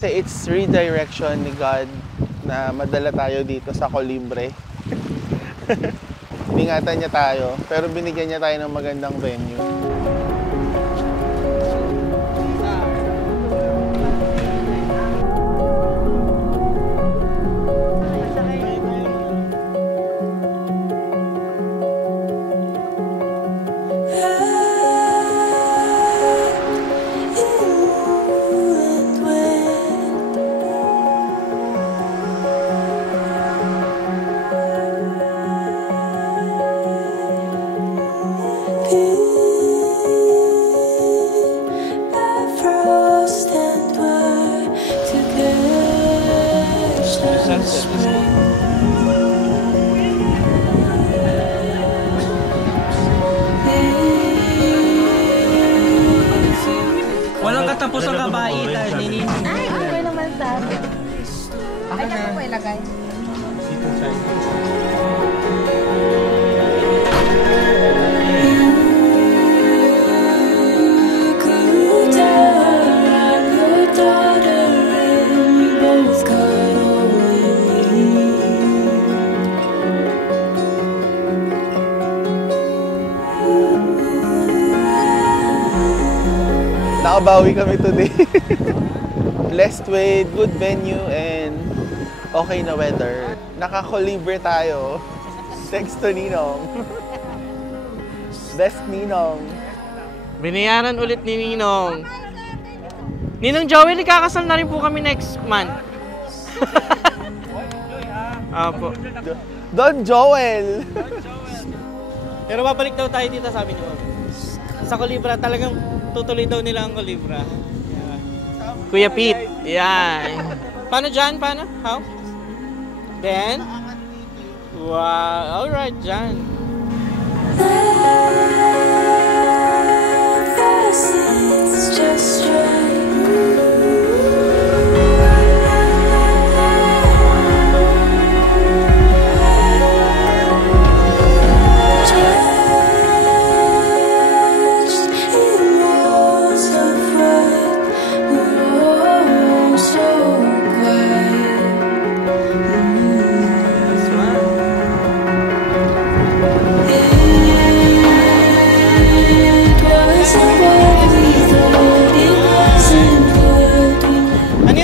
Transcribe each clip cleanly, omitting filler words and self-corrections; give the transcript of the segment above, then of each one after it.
It's redirection ni God na madala tayo dito sa Colibre. Iningatan niya tayo, pero binigyan niya tayo ng magandang venue. Walang katapos ang kabaitan ni Nino. Ay, okay naman sa akin. Ay, naman po ilagay. Dito sa'yo. Nakabawi kami today. Blessed with good venue and okay na weather. Naka-Colibre tayo. Thanks to Ninong. Best Ninong. Binayaran ulit ni Ninong. Ninong Joel, ikakasal na rin po kami next month. Apo. Don Joel! Pero babalik daw tayo dito, sabi niyo. Sa Colibra, talagang tutuloy daw nila ang Colibra. Yeah. Kuya Pete. Yan. Paano dyan? Paano? How? Then? Wow. Alright, dyan. It's just right.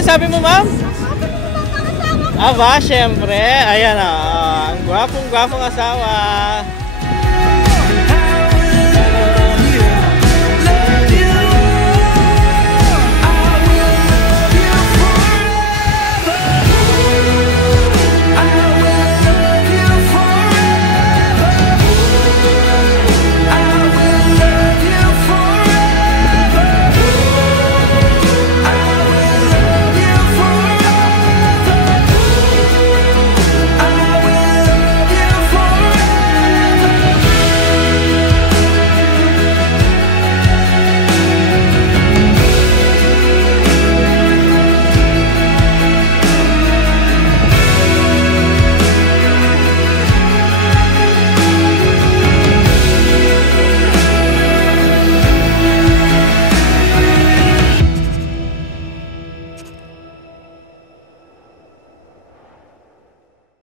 Sabi mo, ma'am? Aba, syempre. Ayan, ang gwapong-gwapong asawa.